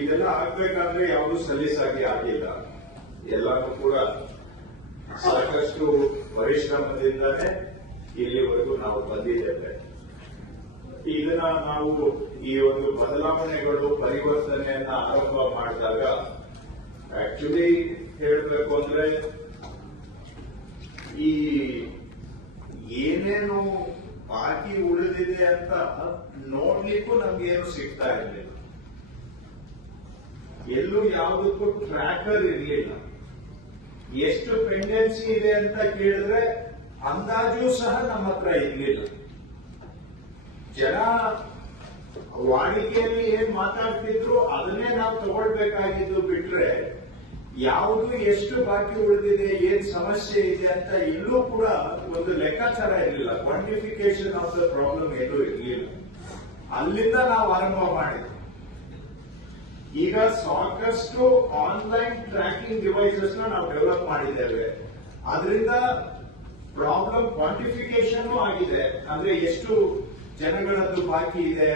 ಇದೆಲ್ಲ ಆಗ್ಬೇಕಾದ್ರೆ ಯಾವುದು ಸಲೀಸಾಗಿ ಆಗಿಲ್ಲ. ಎಲ್ಲಾನು ಕೂಡ ಸಾಕಷ್ಟು ಪರಿಶ್ರಮದಿಂದಾನೇ ಇಲ್ಲಿವರೆಗೂ ನಾವು ಬಂದಿದ್ದೇವೆ. ಇದನ್ನ ನಾವು ಈ ಒಂದು ಬದಲಾವಣೆಗಳು ಪರಿವರ್ತನೆಯನ್ನ ಆರಂಭ ಮಾಡಿದಾಗ ಆಕ್ಚುಲಿ ಹೇಳಬೇಕು ಅಂದ್ರೆ ಈ ಏನೇನು ಬಾಕಿ ಉಳಿದಿದೆ ಅಂತ ನೋಡ್ಲಿಕ್ಕೂ ನಮ್ಗೇನು ಸಿಗ್ತಾ ಇರಲಿಲ್ಲ. ಎಲ್ಲೂ ಯಾವುದಕ್ಕೂ ಟ್ರ್ಯಾಕರ್ ಇರಲಿಲ್ಲ. ಎಷ್ಟು ಪೆಂಡೆನ್ಸಿ ಇದೆ ಅಂತ ಕೇಳಿದ್ರೆ ಅಂದಾಜು ಸಹ ನಮ್ಮ ಹತ್ರ ಇರಲಿಲ್ಲ. ಜನ ವಾಡಿಕೆಯಲ್ಲಿ ಏನ್ ಮಾತಾಡ್ತಿದ್ರು ಅದನ್ನೇ ನಾವು ತಗೊಳ್ಬೇಕಾಗಿದ್ದು ಬಿಟ್ರೆ ಯಾವುದು ಎಷ್ಟು ಬಾಕಿ ಉಳಿದಿದೆ, ಏನ್ ಸಮಸ್ಯೆ ಇದೆ ಅಂತ ಎಲ್ಲೂ ಕೂಡ ಒಂದು ಲೆಕ್ಕಾಚಾರ ಇರಲಿಲ್ಲ. ಕ್ವಾಂಟಿಫಿಕೇಶನ್ ಆಫ್ ದ ಪ್ರಾಬ್ಲಮ್ ಎಲ್ಲೂ ಇರಲಿಲ್ಲ. ಅಲ್ಲಿಂದ ನಾವು ಆರಂಭ ಮಾಡಿದ್ವಿ. ಈಗ ಸಾಕಷ್ಟು ಆನ್ಲೈನ್ ಟ್ರ್ಯಾಕಿಂಗ್ ಡಿವೈಸಸ್ ನಾವು ಡೆವಲಪ್ ಮಾಡಿದ್ದೇವೆ. ಅದರಿಂದ ಪ್ರಾಬ್ಲಮ್ ಕ್ವಾಂಟಿಫಿಕೇಶನ್ ಆಗಿದೆ. ಅಂದ್ರೆ ಎಷ್ಟು ಜನಗಳದ್ದು ಬಾಕಿ ಇದೆ,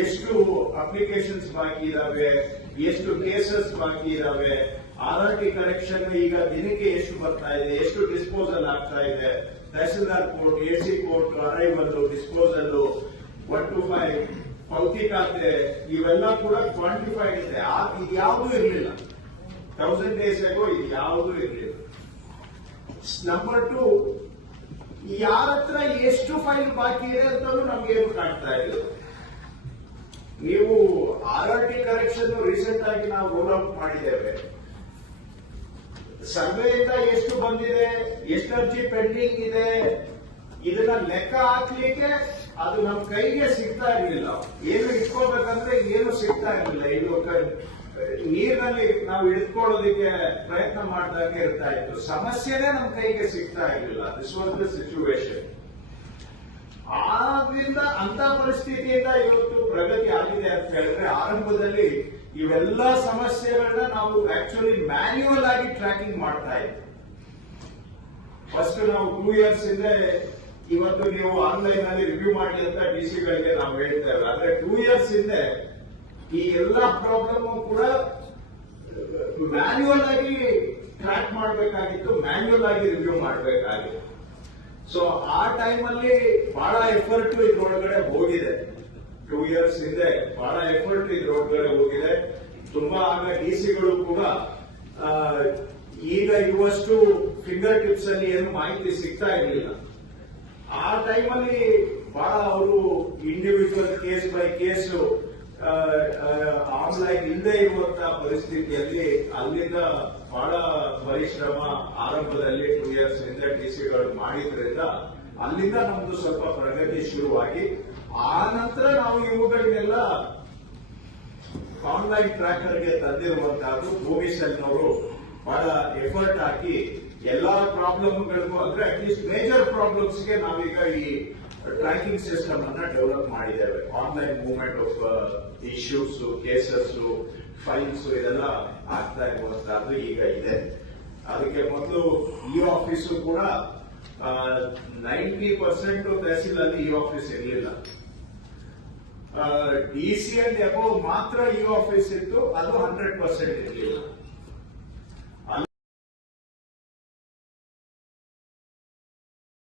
ಎಷ್ಟು ಅಪ್ಲಿಕೇಶನ್ಸ್ ಬಾಕಿ ಇದಾವೆ, ಎಷ್ಟು ಕೇಸಸ್ ಬಾಕಿ ಇದಾವೆ, RRT ಕರೆಕ್ಷನ್ ಈಗ ದಿನಕ್ಕೆ ಎಷ್ಟು ಬರ್ತಾ ಇದೆ, ಎಷ್ಟು ಡಿಸ್ಪೋಸಲ್ ಆಗ್ತಾ ಇದೆ, tahsildar court, AC court arrival, disposal, 1 to 5 ಪೌತಿ ಖಾತೆ, ಇವೆಲ್ಲ ಕೂಡ ಕ್ವಾಂಟಿಫೈಡ್ ಇದೆ. ಇದು ಯಾವುದೂ ಇರಲಿಲ್ಲ 1000 days ago. ಇದು ಯಾವುದೂ ಇರಲಿಲ್ಲ. ನಂಬರ್ 2, ಯಾರ ಹತ್ರ ಎಷ್ಟು ಫೈಲ್ ಬಾಕಿ ಇದೆ ಅಂತಲೂ ನಮ್ಗೇನು ಕಾಣ್ತಾ ಇಲ್ಲ. ನೀವು RRT ಕರೆಕ್ಷನ್ ರೀಸೆಂಟ್ ಆಗಿ ನಾವು ರೋಲ್ ಔಟ್ ಮಾಡಿದ್ದೇವೆ. ಸರ್ವೆಯಿಂದ ಎಷ್ಟು ಬಂದಿದೆ, ಎಷ್ಟು ಅರ್ಜಿ ಪೆಂಡಿಂಗ್ ಇದೆ, ಇದನ್ನ ಲೆಕ್ಕ ಹಾಕ್ಲಿಕ್ಕೆ ಅದು ನಮ್ಮ ಕೈಗೆ ಸಿಗ್ತಾ ಇರಲಿಲ್ಲ. ಏನು ಇಟ್ಕೋಬೇಕಂದ್ರೆ ಏನು ಸಿಗ್ತಾ ಇರಲಿಲ್ಲ. ಇದು ನೀರಿನಲ್ಲಿ ನಾವು ಇಟ್ಕೊಳ್ಳೋದಕ್ಕೆ ಪ್ರಯತ್ನ ಮಾಡಿದಾಗ ಇರ್ತಾ ಇತ್ತು. ಸಮಸ್ಯೆನೇ ನಮ್ಮ ಕೈಗೆ ಸಿಗ್ತಾ ಇರಲಿಲ್ಲ. This was the situation. ಆದ್ರಿಂದ ಅಂತ ಪರಿಸ್ಥಿತಿಯಿಂದ ಇವತ್ತು ಪ್ರಗತಿ ಆಗಿದೆ ಅಂತ ಹೇಳಿದ್ರೆ, ಆರಂಭದಲ್ಲಿ ಇವೆಲ್ಲ ಸಮಸ್ಯೆಗಳನ್ನ ನಾವು ಆಕ್ಚುಲಿ ಮ್ಯಾನ್ಯುವಲ್ ಆಗಿ ಟ್ರ್ಯಾಕಿಂಗ್ ಮಾಡ್ತಾ ಇದ್ವಿ. ಫಸ್ಟ್ ನಾವು 2 years ಹಿಂದೆ, ಇವತ್ತು ನೀವು ಆನ್ಲೈನ್ ನಲ್ಲಿ ರಿವ್ಯೂ ಮಾಡಿ ಅಂತ DC ಗಳಿಗೆ ನಾವು ಹೇಳ್ತೇವೆ. ಆದ್ರೆ 2 years ಹಿಂದೆ ಈ ಎಲ್ಲಾ ಪ್ರಾಬ್ಲಮ್ ಕೂಡ ಮ್ಯಾನ್ಯುವಲ್ ಆಗಿ ಟ್ರ್ಯಾಕ್ ಮಾಡಬೇಕಾಗಿತ್ತು, ಮ್ಯಾನ್ಯುವಲ್ ಆಗಿ ರಿವ್ಯೂ ಮಾಡಬೇಕಾಗಿತ್ತು. ಸೊ ಆ ಟೈಮಲ್ಲಿ ಬಹಳ ಎಫರ್ಟ್ ಇದ್ರೊಳಗಡೆ ಹೋಗಿದೆ. 2 years ಹಿಂದೆ ಬಹಳ ಎಫರ್ಟ್ ಇದ್ರೊಳಗಡೆ ಹೋಗಿದೆ. ತುಂಬಾ ಆಗ DCಗಳು ಕೂಡ ಈಗ ಇರುವಷ್ಟು ಫಿಂಗರ್ ಟಿಪ್ಸ್ ಅಲ್ಲಿ ಏನು ಮಾಹಿತಿ ಸಿಗ್ತಾ ಇರಲಿಲ್ಲ. ಆ ಟೈಮಲ್ಲಿ ಬಹಳ ಅವರು individual case by case online ಇಲ್ಲದೆ ಇರುವಂತಹ ಪರಿಸ್ಥಿತಿಯಲ್ಲಿ ಅಲ್ಲಿಂದ ಬಹಳ ಪರಿಶ್ರಮ ಆರಂಭದಲ್ಲಿ 2 years ಹಿಂದೆ DCಗಳು ಮಾಡಿದ್ರಿಂದ ಅಲ್ಲಿಂದ ನಮ್ದು ಸ್ವಲ್ಪ ಪ್ರಗತಿ ಶುರುವಾಗಿ, ಆ ನಂತರ ನಾವು ಇವುಗಳನ್ನೆಲ್ಲ ಆನ್ಲೈನ್ ಟ್ರ್ಯಾಕರ್ಗೆ ತಂದಿರುವಂತಹದ್ದು. ಭೂಮಿ ಸೆಲ್ನವರು ಬಹಳ ಎಫರ್ಟ್ ಹಾಕಿ ಎಲ್ಲಾ ಪ್ರಾಬ್ಲಮ್ಗಳಿಗೂ, ಅಂದ್ರೆ ಅಟ್ಲೀಸ್ಟ್ ಮೇಜರ್ ಪ್ರಾಬ್ಲಮ್ಸ್ಗೆ ನಾವೀಗ ಈ ಟ್ರ್ಯಾಕಿಂಗ್ ಸಿಸ್ಟಮ್ ಅನ್ನ ಡೆವಲಪ್ ಮಾಡಿದ್ದೇವೆ. Online movement of issues, cases, files ಇದೆಲ್ಲ ಆಗ್ತಾ ಇರುವಂತಹದ್ದು ಈಗ ಇದೆ. ಅದಕ್ಕೆ ಮೊದಲು ಆಫೀಸು ಕೂಡ 90% ತಹಸೀಲ್ ಅಲ್ಲಿ ಆಫೀಸ್ ಇರಲಿಲ್ಲ. DC ಅಂಡ್ ಅಬೌವ್ ಮಾತ್ರ ಆಫೀಸ್ ಇತ್ತು, ಅದು 100% ಇರಲಿಲ್ಲ.